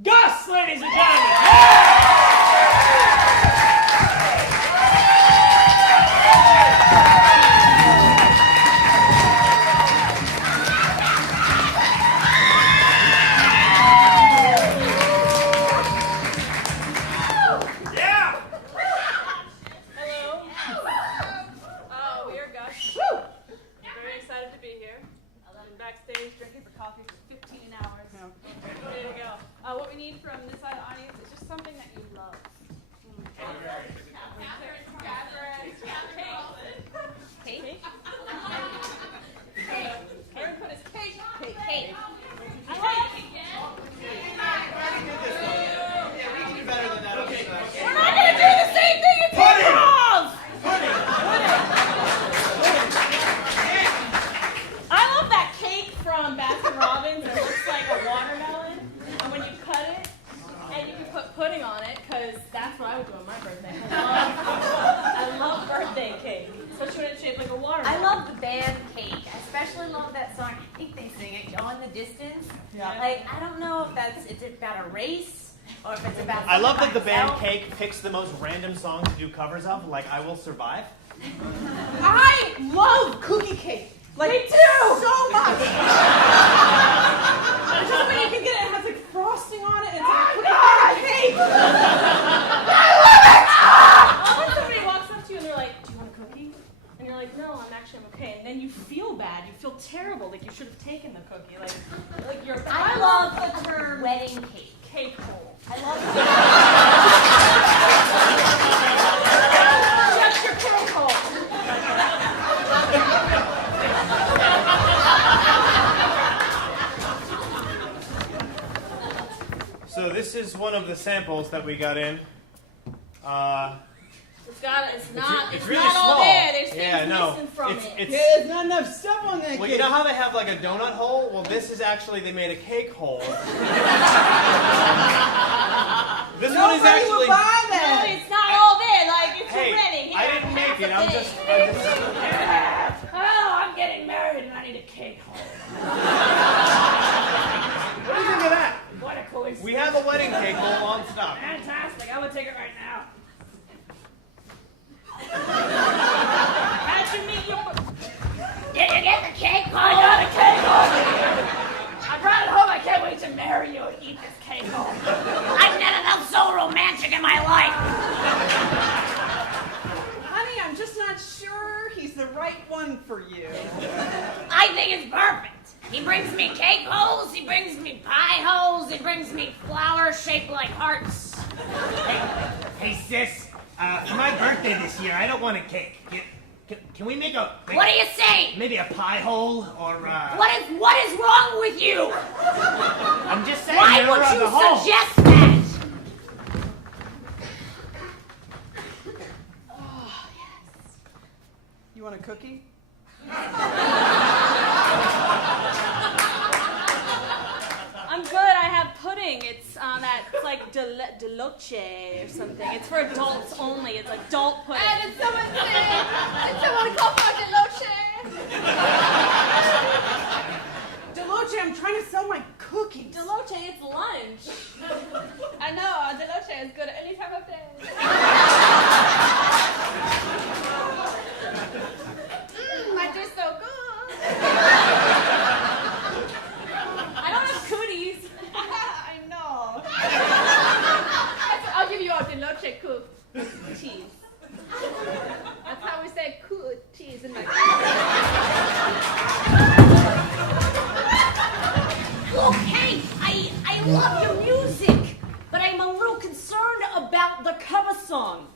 GUS, ladies and gentlemen! What we need from this side of the audience is just something that you love. Cake? Aaron put his cake. Cake. I like it. We can do better than that. Okay. We're not going to do the same thing as improv! I love that cake from Baskin Robbins that looks like a watermelon. And when you cut it, and you can put pudding on it, because that's what I would do on my birthday. I love birthday cake, especially when it's shaped like a watermelon. I love the band Cake. I especially love that song. I think they sing it, Go in the Distance. Yeah. Like, I don't know if it's about a race, or if it's about I love that the band itself. Cake picks the most random songs to do covers of, like I Will Survive. I love cookie cake. Like, Me too! So much. Just when you can get it, it has like frosting on it, and it's like a cookie cake. Oh, when somebody walks up to you and they're like, do you want a cookie? And you're like, no, I'm okay. And then you feel bad. You feel terrible. Like you should have taken the cookie. Like you're. I love the term wedding cake. Cake hole. I love Shut your cake hole. So this is one of the samples that we got in. It's really not all small. there. There's Yeah, things no. missing from It's- it. it's- Yeah, there's not enough stuff on that Well, cake. you know how they have like a donut hole? Well, this is actually, they made a cake hole. This one is Nobody actually... will buy No, that. it's not all there. Like it's Hey, a wedding. I Here, didn't half make it. a I'm thing. just... Oh, I'm getting married and I need a cake hole. What do you think of that? What a coincidence. We have a wedding cake hole on stock. Fantastic. I would take it right now. How'd you meet your... Did you get the cake hole? I got a cake hole. I brought it home. I can't wait to marry you and eat this cake hole. I've never felt so romantic in my life. Honey, I'm just not sure he's the right one for you. I think it's perfect. He brings me cake holes, he brings me pie holes, he brings me flowers shaped like hearts. Hey sis, for my birthday this year, I don't want a cake. Can we make a... What do you say? Maybe a pie hole, or What is wrong with you? I'm just saying, Why you're would around you the hole. suggest that? You want a cookie? I'm good. I have pudding. It's it's like deloche or something. It's for adults only. It's adult pudding. Did someone call for Deloche? Deloche, I'm trying to sell my cookies. Deloche, it's lunch. I know, Deloche is good at any time of day. Might taste so good. I don't have cooties. I know. I'll give you a Deloche cheese. That's how we say cool cheese in my Look, Hank, I love your music, but I'm a little concerned about the cover song,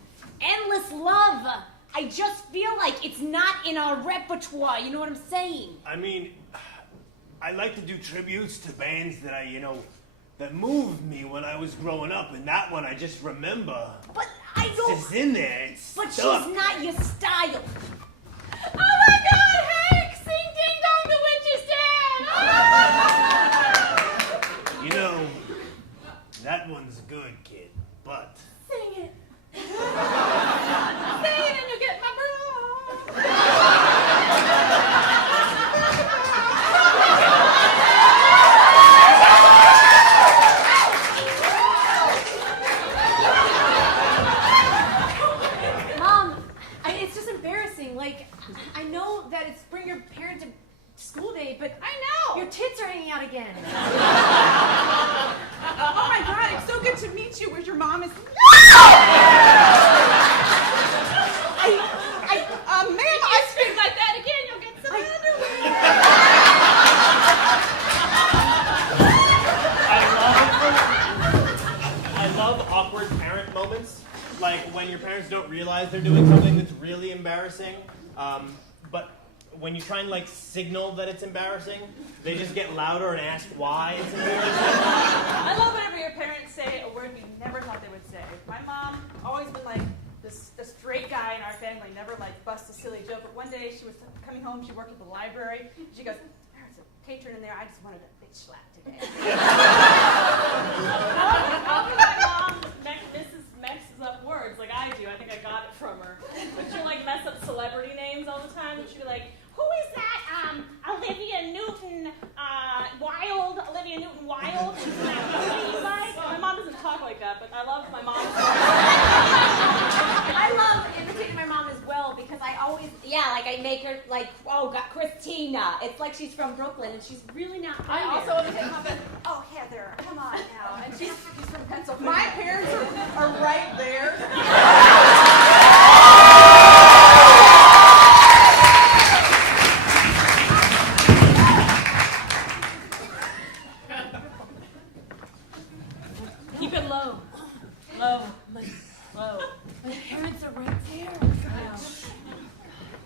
Endless Love. I just feel like it's not in our repertoire, you know what I'm saying? I mean, I like to do tributes to bands that that moved me when I was growing up, and that one I just remember. But I It's don't... just in there. It's But stuck. she's not your style. Oh my God, Hank! Sing Ding Dong, the Witch is dead! You know, that one's good, kid, but... Sing it. Sing it and you get my bra. awkward parent moments, like when your parents don't realize they're doing something that's really embarrassing, but when you try and like signal that it's embarrassing, they just get louder and ask why it's embarrassing. I love whenever your parents say a word you never thought they would say. My mom always been like the straight guy in our family, never like bust a silly joke. But one day she was coming home, she worked at the library. She goes, "There's a patron in there. I just wanted a bitch slap today." I'll be my mom messes up words like I do. I think I got it from her. But she'll like mess up celebrity names all the time. And she'll be like, "Who is that? Olivia Newton Wilde. Olivia Newton Wilde. Isn't that movie you like?" And my mom doesn't talk like that, but I love my mom. I love imitating my mom as well because I always, I make her like, oh God, Christina. It's like she's from Brooklyn and she's really not from I there. also imitate mom, but oh Heather, come on now, and she's from Pennsylvania. My parents are right there. Keep it low. Low. Low. My parents are right there.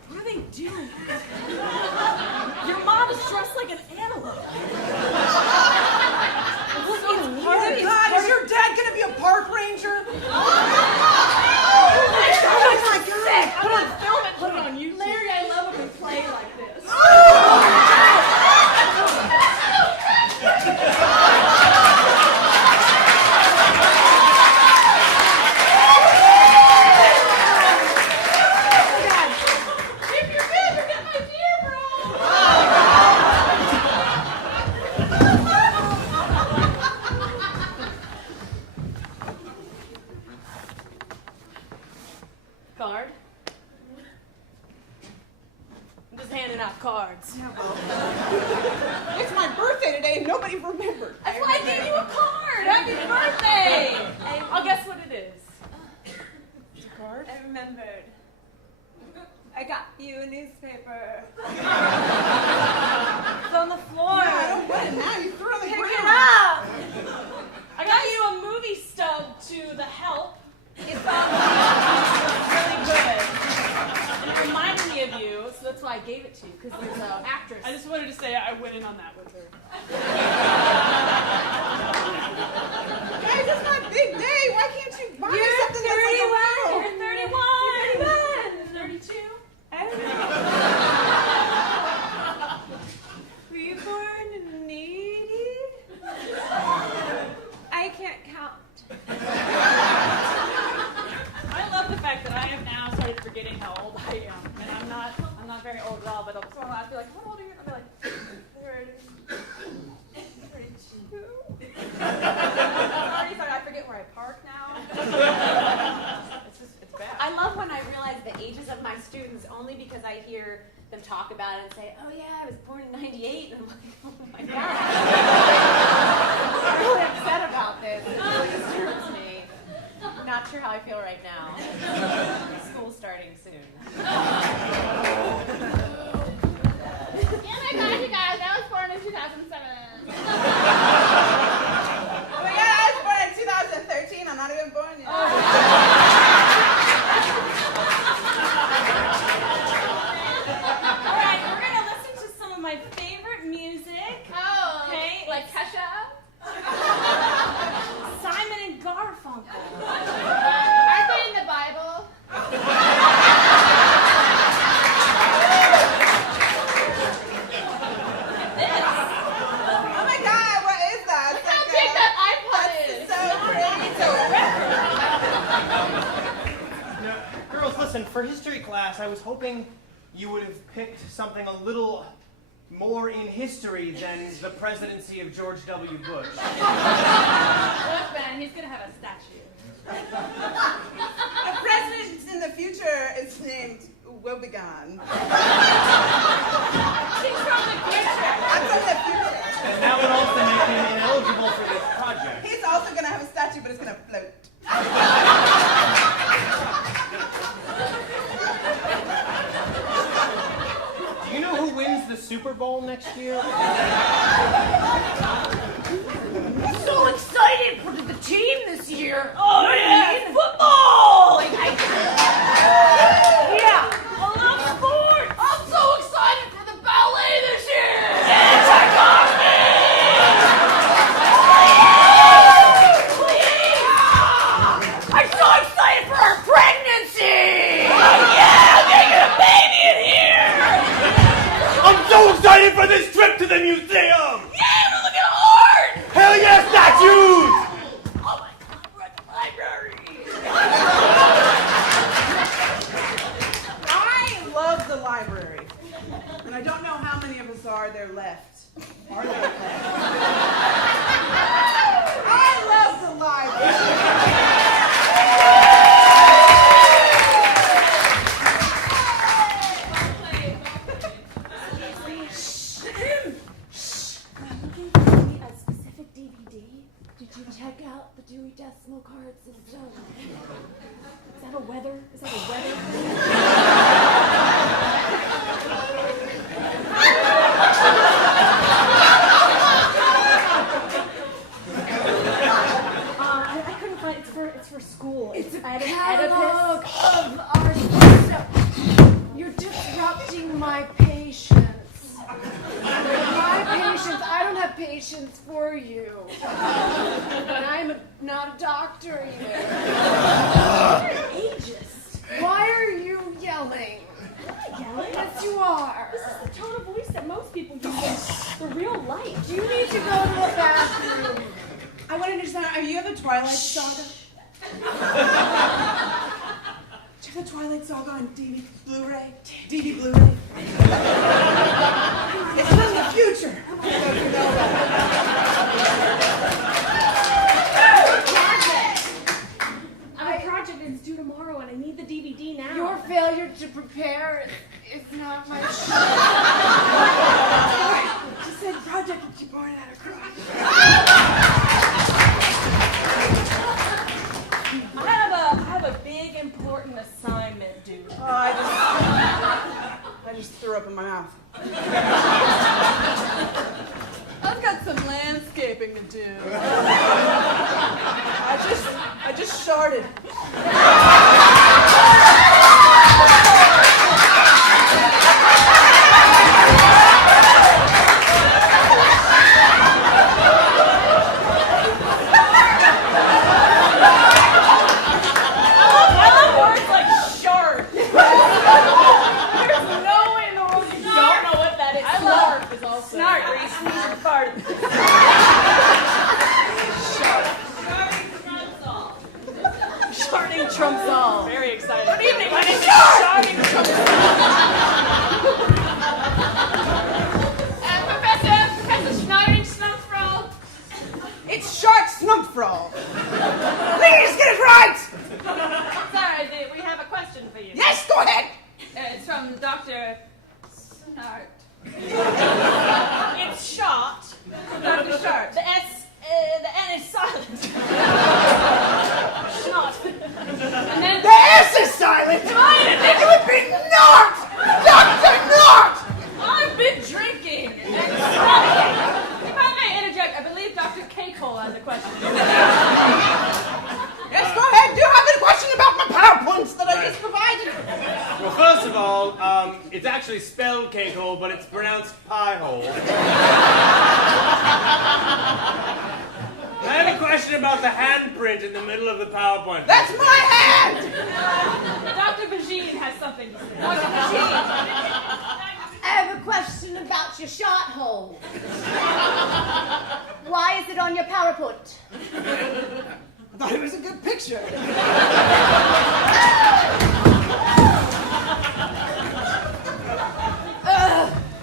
What are they doing? Your mom is dressed like an antelope. Oh God, is your dad gonna be a park ranger? Oh my God! I'm gonna film it, put it on YouTube. Larry, I love when we play like this. If you're good, you're getting my deer, bro. Card. I'm just handing out cards. It's my birthday today and nobody remembered. That's why I gave you a card. Happy birthday! I'll guess what it is. It's a card? I remembered. I got you a newspaper. It's on the floor. I don't want it now. You threw it on the Pick ground. it up. I got you a movie stub to The Help. It's Really good. And it reminded me of you, so that's why I gave it to you, because there's an actress. I just wanted to say I went in on that with her. Guys, it's my big day. Why can't you buy me something that's like a You're real? 31. 32. I don't know. Were you born in the 80s? I can't count. I love the fact that I have now started forgetting how old I am, and I'm not very old at all. But someone will ask me like, "How old are you?" I'll be like, 32. Sorry, I forget where I park now. It's bad. I love when I realize the ages of my students only because I hear them talk about it and say, "Oh yeah, I was born in '98," and I'm like, "Oh my God." I'm really upset about this. It really disturbs me. I'm not sure how I feel right now. School's starting soon. Yeah, my gosh, you guys, I was born in 2007. Oh my God, I was born in 2013. I'm not even born yet. All right, we're going to listen to some of my favorite music. Oh, Okay, like Kesha? Simon and Garfunkel. Aren't they in the Bible? This. Oh my God, what is that? Look how big that iPod is. So pretty. Now, girls, listen, for history class, I was hoping you would have picked something a little more in history than the presidency of George W. Bush. Look, Ben, he's gonna have a statue. The president in the future is named Wobegon. She's from the future. I'm from the future. And that would also make him ineligible for this project. He's also going to have a statue, but it's going to float. Do you know who wins the Super Bowl next year? I'm so excited for the team this year. Oh, Did you check out the Dewey Decimal Card system? Is that a weather? Is that a weather I couldn't find it. It's for school. It's a Oedipus. catalog of our system. You're disrupting my patience. I don't have patience for you. And I'm not a doctor either. You're ageist. Why are you yelling? I'm not yelling. Yes, you are. This is the tone of voice that most people use for real life. You need to go to the bathroom. I want to understand. Are you have a Twilight Saga? Do you have the Twilight Saga on DVD Blu-ray? DVD Blu-ray? It's from the future. I don't know if you know I have a project that's due tomorrow, and I need the DVD now. Your failure to prepare is not my shit. She said project and she poured it out her crotch. I have a big important assignment due. Oh, I just threw up in my mouth. I've got some landscaping to do. I just sharted. Trumps all. Very excited. Good evening, my name is Sharding Trumps Professor Schneider Snumpfrau. It's Shark Snumpfrau. Please get it right. Sorry, we have a question for you. Yes, go ahead. It's from Dr. Snart. It's Shart. Dr. Shart. The N is silent. Snot. And then The S is silent. It would be Nort. Dr. Nort. I've been drinking. And if I may interject, I believe Dr. Cakehole has a question. Yes, go ahead. Do you have a question about my PowerPoints that I just provided? Well, first of all, it's actually spelled cakehole, but it's pronounced piehole. I have a question about the handprint in the middle of the PowerPoint. That's my hand. Dr. Vagine has something to say. Dr. Vagine. I have a question about your shot hole. Why is it on your PowerPoint? I thought it was a good picture.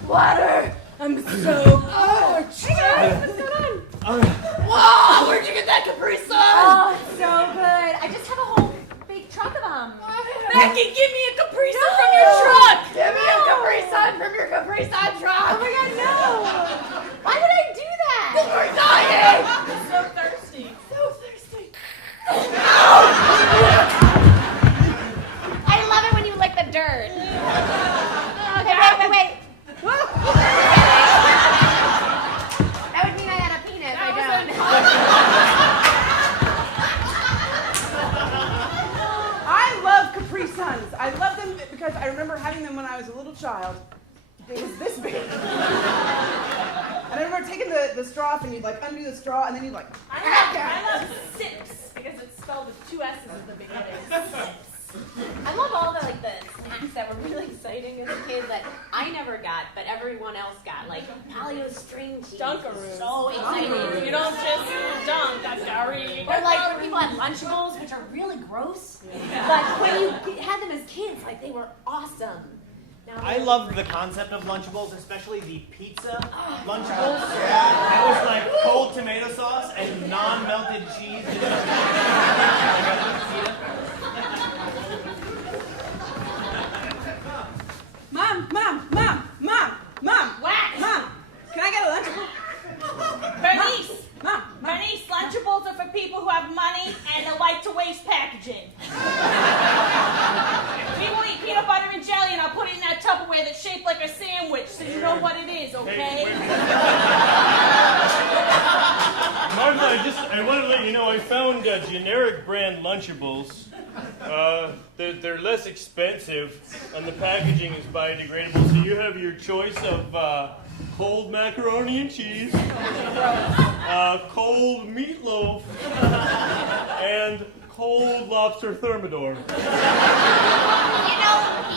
Water. I'm so parched. Hey guys, what's going on? Whoa, where'd you get that Capri Sun? Oh, it's so good. I just have a whole big trunk of them. Becky, give me a Capri Sun from your truck. Give me a Capri Sun from your Capri Sun truck. Oh my god, no! Why would I do that? We're dying. So thirsty. So thirsty. I love it when you lick the dirt. Okay, wait. That would mean I had a penis. I don't. I love Capri Suns. I love them because I remember having them when I was a little child. It was this big. And I remember taking the straw off and you'd like undo the straw and then you'd like. I love sips because it's spelled with two S's at the beginning. I love all the snacks that were really exciting as a kid that I never got, but everyone else got, like paleo string cheese. Dunkaroos. So exciting. You don't just dunk a dairy. Or like when people had Lunchables, which are really gross, but when you had them as kids, like they were awesome. Now, I love the concept of Lunchables, especially the pizza Lunchables. Yeah. It was like cold tomato sauce and non-melted cheese. Mom. Wax. Mom, can I get a Lunchable? Bernice. Mom. Bernice, Lunchables are for people who have money and a like to waste packaging. People eat peanut butter and jelly, and I'll put it in that Tupperware that's shaped like a sandwich, so you know what it is, okay? Martha, I wanted to let you know I found generic brand Lunchables. They're less expensive, and the packaging is biodegradable, so you have your choice of cold macaroni and cheese, cold meatloaf, and cold lobster thermidor.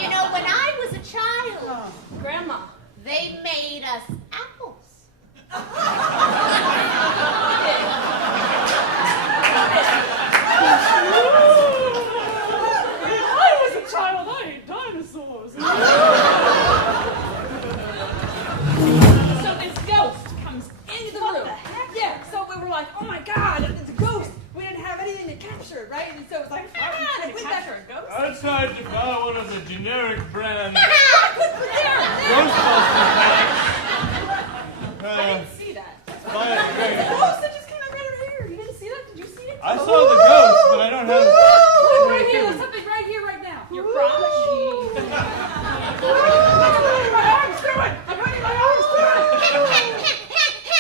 You know, when I was a child, Grandma. they made us apples. I was a child. I ate dinosaurs. So this ghost comes into the room. What the heck? Yeah, so we were like, oh my god, it's a ghost. We didn't have anything to capture it, right? And so it was like, Did we capture a ghost? I tried to buy one of the generic brand There. Ghostbusters packs. I didn't see that. Biodegradable. Ghost that just came out right here. You didn't see that? Did you see it? I saw the ghost, but I don't have Look right here. There's something right here, right now. Your crotch. My arms through it. I'm putting my arms through it.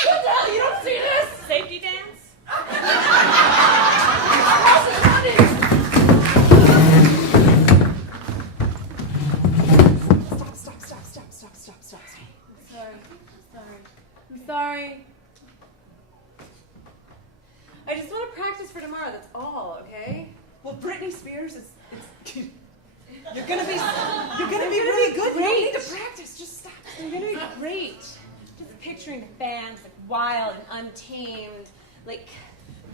What the hell? You don't see this? Safety dance? House is running. Stop. I'm sorry. I just want to practice for tomorrow, that's all, okay? Well, Britney Spears is. You're gonna be really good. You don't need to practice. Just stop. They're gonna be great. Just picturing the fans like wild and untamed, like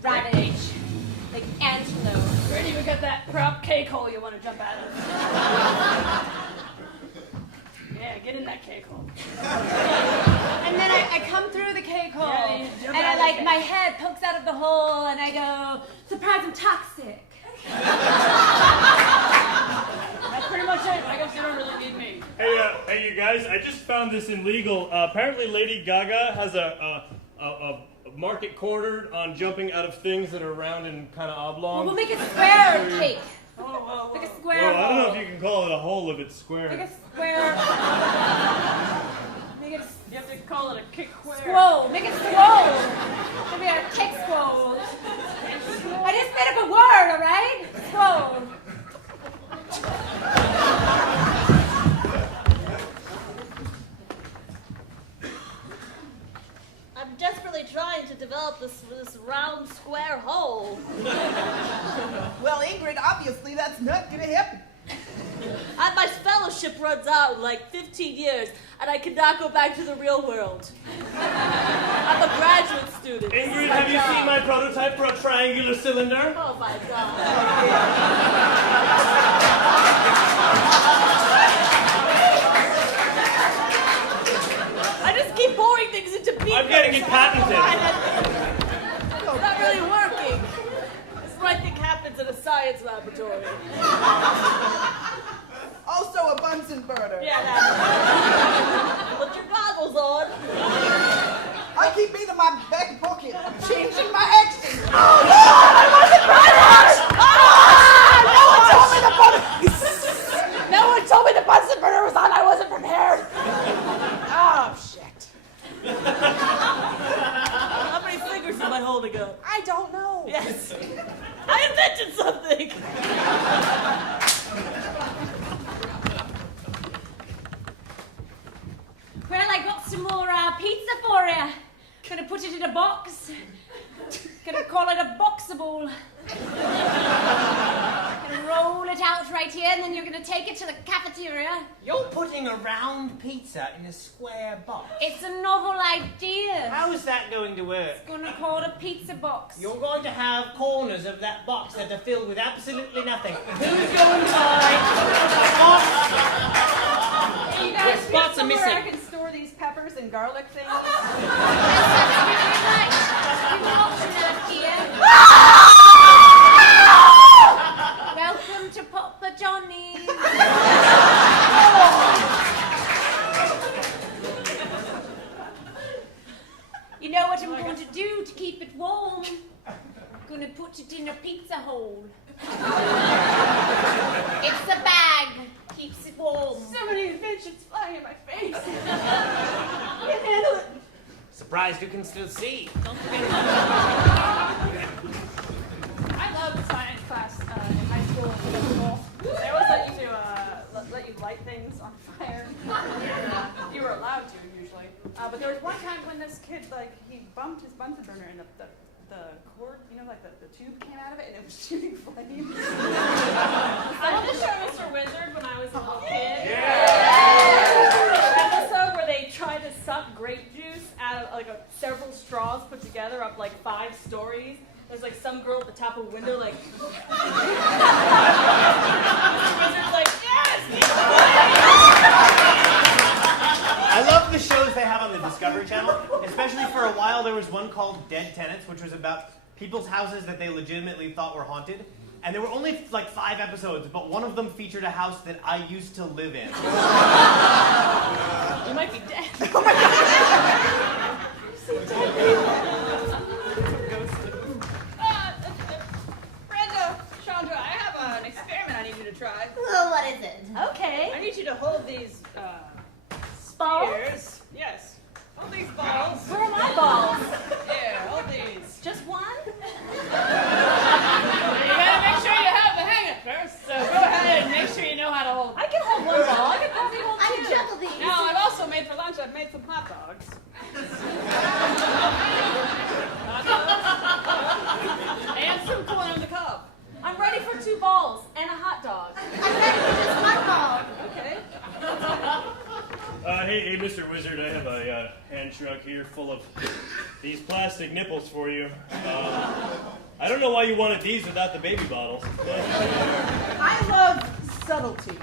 ravage, like antelope. Ready? We got that prop cake hole you want to jump out of. Yeah, get in that cake hole. And then I come through the cake hole, Yeah, you jump and out I of like the my head pokes out of the hole, and I go, surprise, I'm toxic. That's pretty much it. I guess you don't really need me. Hey, you guys! I just found this illegal. Apparently, Lady Gaga has a market quartered on jumping out of things that are round and kind of oblong. We'll make a square cake. Whoa. Like a square Well, I don't know hole. if you can call it a hole if it's square. Make a square. Make it You have to call it a kick square. scroll. Make it scroll. Maybe a kick scroll. I just made up a word, all right? Scroll. I'm desperately trying to develop this round square hole. Well, Ingrid, obviously that's not gonna happen. And my fellowship runs out in like 15 years, and I cannot go back to the real world. I'm a graduate student. This is Ingrid, my have you job. seen my prototype for a triangular cylinder? Oh my god. I just keep pouring things into beakers. I'm getting it patented. It's not really working. This is what I think happens in a science laboratory. Also a Bunsen burner. Yeah, that. Put your goggles on. I keep it in my back pocket. I'm changing my accent. Oh, Lord, I wasn't prepared! No one told me the Bunsen burner was on. I wasn't prepared. Oh, shit. How many fingers am I holding up? I don't know. Yes. I invented something. Well, I got some more pizza for you. Gonna put it in a box. Gonna call it a boxable. Gonna roll it out right here, and then you're gonna take it to the cafeteria. You're putting a round pizza in a square box. It's a novel idea. How is that going to work? Gonna call it a pizza box. You're going to have corners of that box that are filled with absolutely nothing. Who's going to buy You guys, Spots are somewhere missing. I can store these peppers and garlic things. Yes, that's really right. You've got that here. Welcome to Papa Johnny's. You know what I'm going to do to keep it warm? gonna put it in a pizza hole. It's a bag. Keeps it warm. So many inventions flying in my face. I can't handle it. Surprised you can still see. I loved science class in high school and middle school. They always let you light things on fire. You were allowed to usually. But there was one time when this kid, he bumped his Bunsen burner and the cord, the tube came out of it and it was shooting flames. I love the show Mr. Wizard when I was a little kid. Episode where they try to suck grape juice out of several straws put together up 5 stories. There's some girl at the top of a window Mr. Wizard's yes! I love the shows they have on the Discovery Channel, especially for a while there was one called Dead Tenants, which was about people's houses that they legitimately thought were haunted. And there were only 5 episodes, but one of them featured a house that I used to live in. You might be dead. Oh my Brenda, Chandra, I have an experiment I need you to try. Oh, what is it? Okay. I need you to hold these Balls? spheres. Yes. Hold these balls. Where are my balls? Here, hold these. Just one? You gotta make sure you have the hang it first. So go ahead and make sure you know how to hold. I can hold one ball. I can probably hold I two. juggle these. Now, I've also made for lunch, I've made some hot dogs. And some corn on the cob. I'm ready for 2 balls and a hot dog. I'm ready for just one ball. Okay. Hey, Mr. Wizard, I have a hand truck here full of these plastic nipples for you. I don't know why you wanted these without the baby bottles. But, I love subtlety.